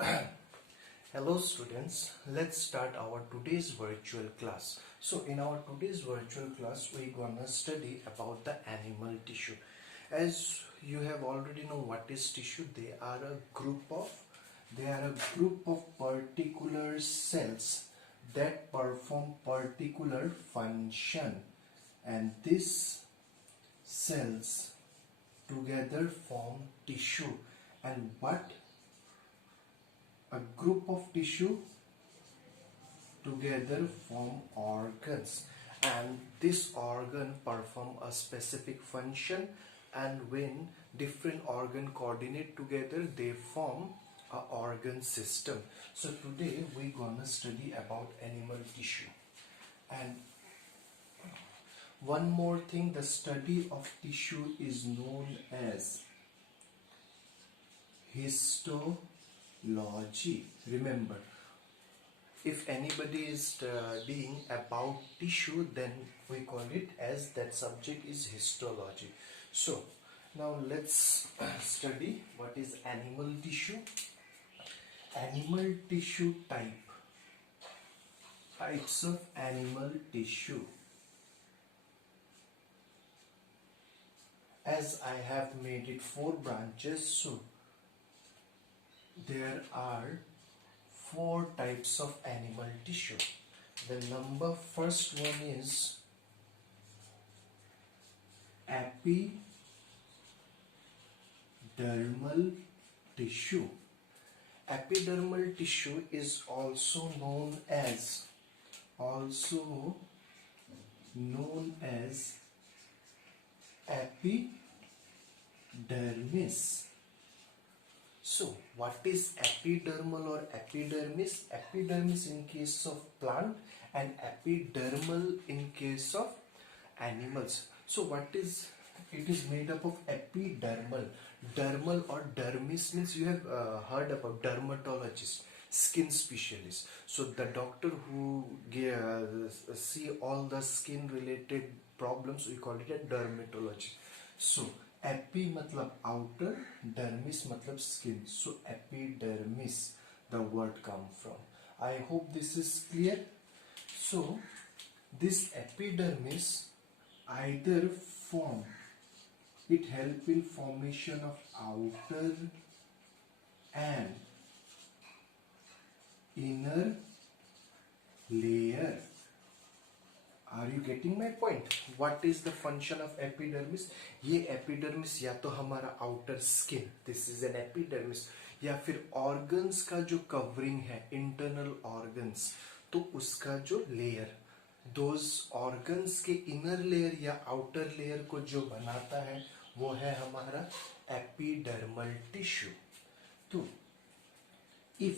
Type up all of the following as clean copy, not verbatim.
Hello students, let's start our today's virtual class. So in our today's virtual class we're gonna study about the animal tissue. As you have already know what is tissue, they are a group of particular cells that perform particular function, and these cells together form tissue. And what a group of tissue together form organs, and this organ perform a specific function, and when different organ coordinate together they form a organ system. So today we're gonna study about animal tissue. And one more thing, the study of tissue is known as histology. Remember, if anybody is studying about tissue, then we call it as that subject is histology. So now let's study what is animal tissue. Animal tissue types of animal tissue. As I have made it 4 branches, so there are 4 types of animal tissue. The first one is epidermal tissue. Epidermal tissue is also known as epidermis. So what is epidermal or epidermis? Epidermis in case of plant and epidermal in case of animals. So what is it? Is made up of epidermal. Dermal or dermis means you have heard about dermatologist, skin specialist. So the doctor who see all the skin related problems, we call it a dermatology. So epi matlab outer, dermis matlab skin. So epidermis the word come from. I hope this is clear. So this epidermis either form, it help in formation of outer and inner layer. Are you getting my point? What is the function of epidermis? ये epidermis या तो हमारा outer skin, this is an epidermis, या फिर organs का जो covering है, internal organs, तो उसका जो layer, those organs के inner layer या outer layer को जो बनाता है वो है हमारा epidermal tissue. तो if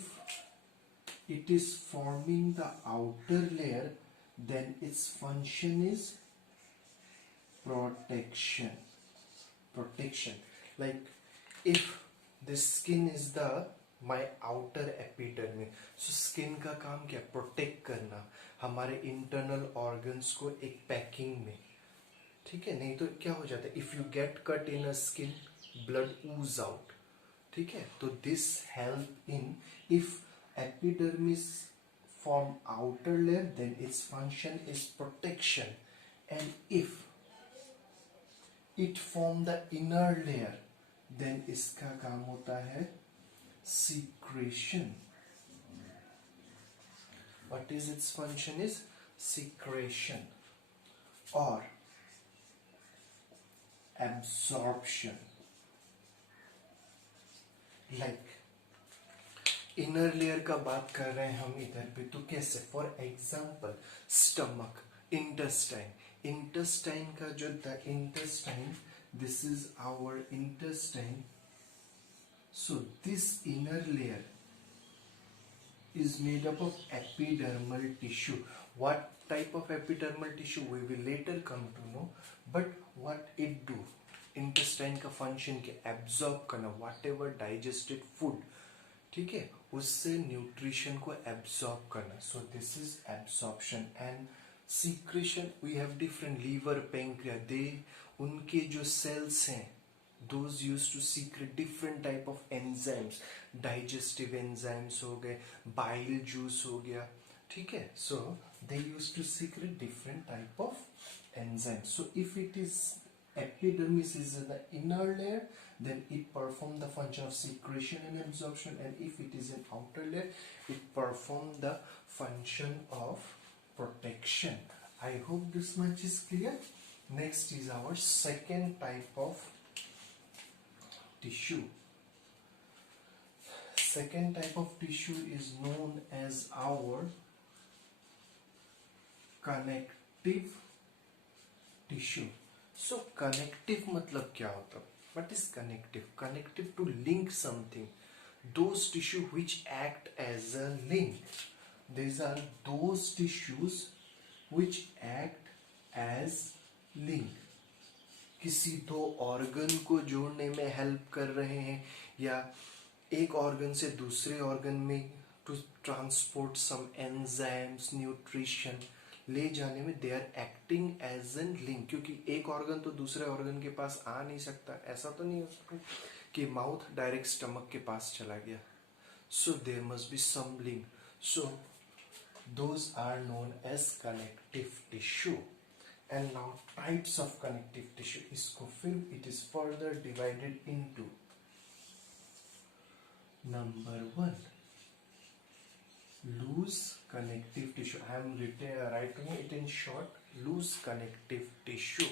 it is forming the outer layer, then its function is protection. Like if the skin is the my outer epidermis, so skin का काम क्या, protect करना हमारे internal organs को एक packing में. ठीक है, नहीं तो क्या हो जाता है, if you get cut in a skin, blood ooze out. ठीक है, तो this help in, if epidermis form outer layer, then its function is protection, and if it form the inner layer, then इसका काम होता है secretion. What is its function is secretion or absorption. Like inner layer का बात कर रहे हैं हम इधर पे, तो कैसे, फॉर एग्जाम्पल स्टमक, इंटेस्टाइन का जो the intestine, this is our intestine. So this inner layer is made up of epidermal tissue. What type of epidermal tissue we will later come to know, but what it do, intestine का function के absorb करना whatever digested food, ठीक है, उससे nutrition को absorb करना. So this is absorption. And secretion we have different, liver, pancreas, they उनके जो सेल्स हैं those used to secrete different type of enzymes, digestive enzymes हो गए, bile juice हो गया, ठीक है. So they used to secrete different type of enzymes. So if it is epidermis is in the inner layer, then it perform the function of secretion and absorption, and if it is an outer layer, it perform the function of protection. I hope this much is clear. Next is our second type of tissue. Second type of tissue is known as our connective tissue. So connective मतलब क्या होता है? What is connective? Connective to link something. Those tissue which act as a link. These are those tissues which act as link. किसी दो organ को जोड़ने में help कर रहे हैं, या एक ऑर्गन से दूसरे ऑर्गन में to transport some enzymes, nutrition ले जाने में they are acting as an link. क्योंकि एक ऑर्गन तो दूसरे ऑर्गन के पास आ नहीं सकता, ऐसा तो नहीं हो सकता कि माउथ डायरेक्ट स्टमक के पास चला गया. So there must be some link. So those are known as connective tissue. And now types of connective tissue. इसको फिर it is further divided into number 1, loose connective tissue. I am writing it in short, loose connective tissue.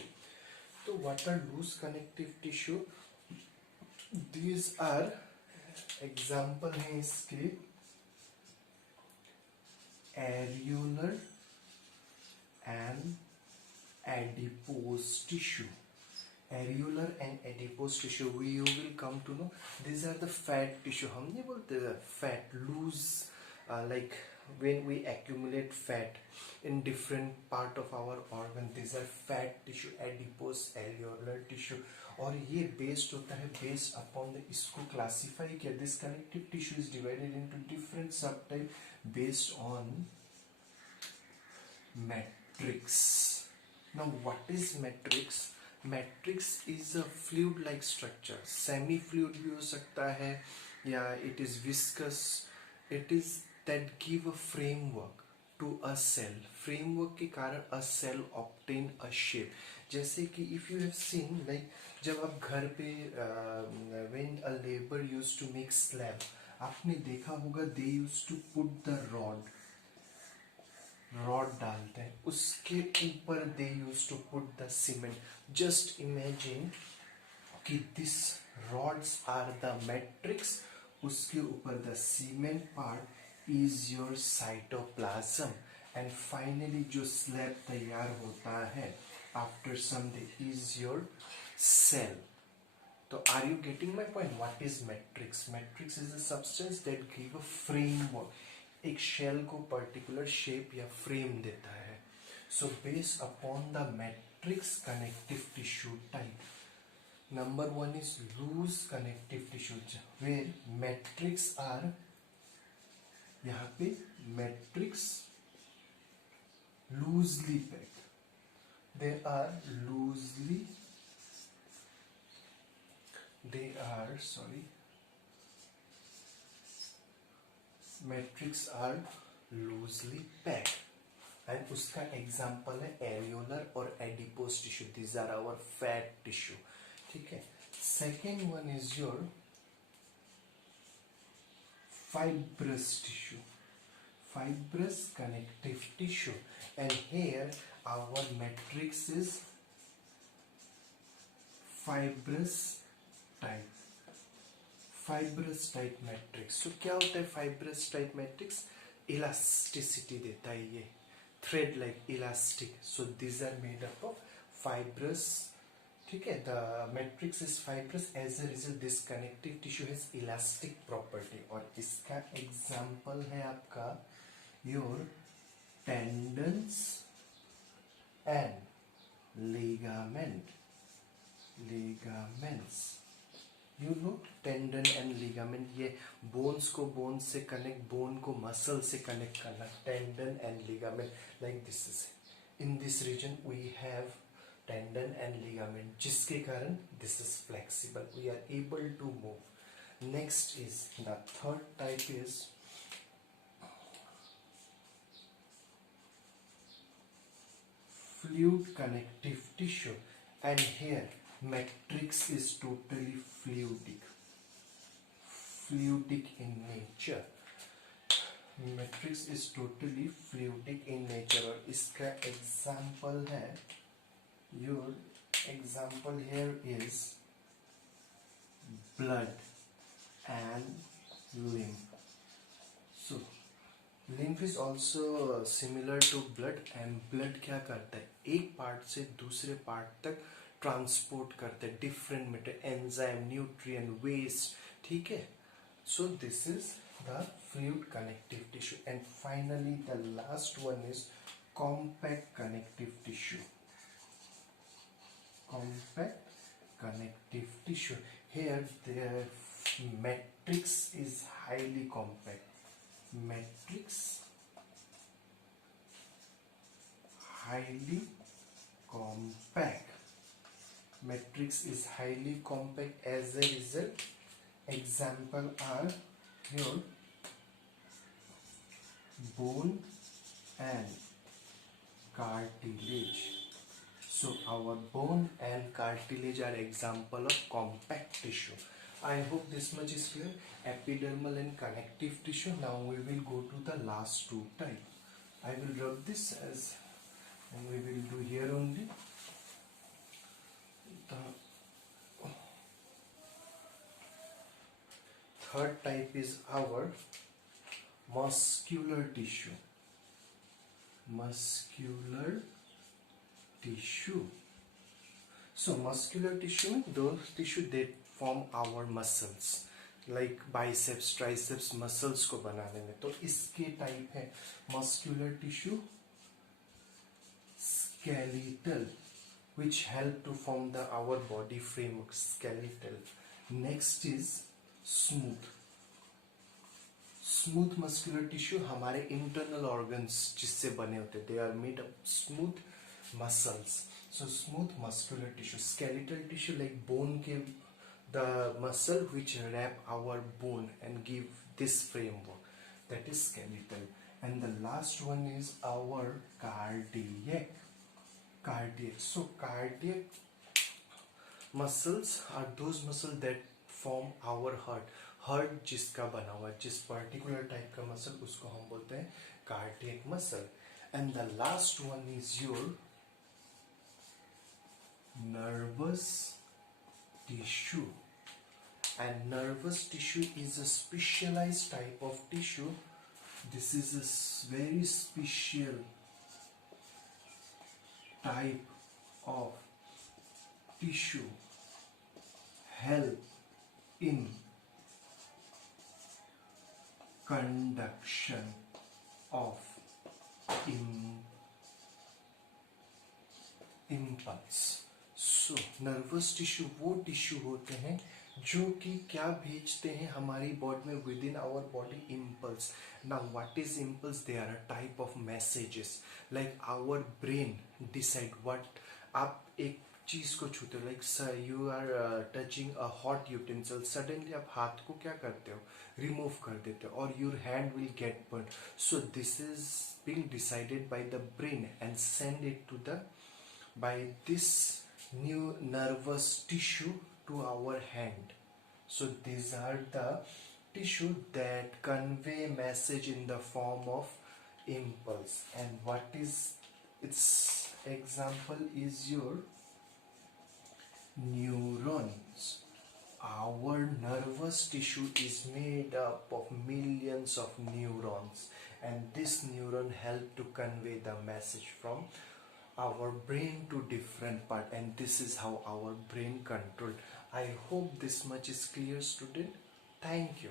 So what are loose connective tissue? These are example हैं इसके areolar and adipose tissue. Areolar and adipose tissue, you will come to know. These are the fat tissue. हम नहीं बोलते fat, loose, like when we accumulate fat in different part of our organ. These are fat tissue, adipose, areolar tissue. और ये based होता है based upon the इसको classify किया. This connective tissue is divided into different subtype based on matrix. Now what is matrix? Matrix is a fluid like structure. Semi fluid भी हो सकता है, या it is viscous. It is that give a framework to a cell. Framework के कारण a cell obtain a shape. जैसे कि if you have seen, like जब आप घर पे when a labor used to make slab, आपने देखा होगा they used to put the rod डालते हैं, उसके ऊपर they use to put the cement. Just imagine कि this rods are the matrix, उसके ऊपर the cement part is your cytoplasm, and finally जो स्लैब तैयार होता है after some day is your cell. तो are you getting my point? What is matrix? Matrix is a substance that give a framework. एक cell को particular shape या frame देता है. So based upon the matrix connective tissue type, number 1 is loose connective tissue, where matrix are, यहाँ पे matrix loosely packed, they are loosely, matrix are loosely packed. And उसका example है areolar और adipose tissue. These are our fat tissue. ठीक है. Second one is your fibrous tissue, fibrous connective tissue, and here our matrix is fibrous type matrix. So क्या होता है fibrous type matrix? Elasticity देता है ये, thread like elastic. So these are made up of fibrous. ठीक है. The matrix is fibrous, as a result this connective tissue has elastic property. और इसका example है आपका your tendons and ligaments. You know tendon and ligament, ये bones को bone से connect, bone को muscle से connect करना. Tendon and ligament, like this is. In this region we have tendon and ligament, जिसके कारण this is flexible, we are able to move. Next is the third type is fluid connective tissue, and here matrix is totally fluidic in nature. Matrix is totally fluidic in nature. और इसका example है, your example here is blood and lymph. So lymph is also similar to blood, and blood क्या करता है, एक part से दूसरे part तक ट्रांसपोर्ट करते हैं different material, enzyme, nutrient, waste, ठीक है. So this is the fluid connective tissue, and finally the last one is compact connective tissue. Compact connective tissue. Here the matrix is highly compact. Matrix highly compact. Matrix is highly compact. As a result, example are your bone and cartilage. So our bone and cartilage are example of compact tissue. I hope this much is clear. Epidermal and connective tissue. Now we will go to the last two types. I will rub this as, and we will do here only. The third type is our muscular tissue. Muscular tissue. So muscular tissue, those tissue that form our muscles, like biceps, triceps muscles को बनाने में. तो इसके type है muscular tissue, skeletal, which help to form the our body framework, skeletal. Next is smooth. Smooth muscular tissue हमारे internal organs जिससे बने होते, they are made of smooth muscles. So smooth muscular tissue. Skeletal tissue like bone के, the muscle which wrap our bone and give this framework, that is skeletal. And the last one is our cardiac. So cardiac muscles are those muscles that form our heart जिसका बना हुआ, जिस particular type का muscle, उसको हम बोलते हैं cardiac muscle. And the last one is your nervous tissue. And nervous tissue is a specialized type of tissue. This is a very special type of tissue, help in conduction of impulse. So nervous tissue वो tissue होते हैं जो कि क्या भेजते हैं हमारी body में, within our body, impulse. Now what is impulse? They are a type of messages, like our brain decide what. आप एक चीज को छूते हो, like you are touching a hot utensil, suddenly आप हाथ को क्या करते हो, रिमूव कर देते हो, और your hand will get burn. So this is being decided by the brain and send it to the by this new nervous tissue to our hand. So these are the tissue that convey message in the form of impulse. And what is its example is your neurons. Our nervous tissue is made up of millions of neurons, and this neuron help to convey the message from our brain to different part, and this is how our brain control. I hope this much is clear, student. Thank you.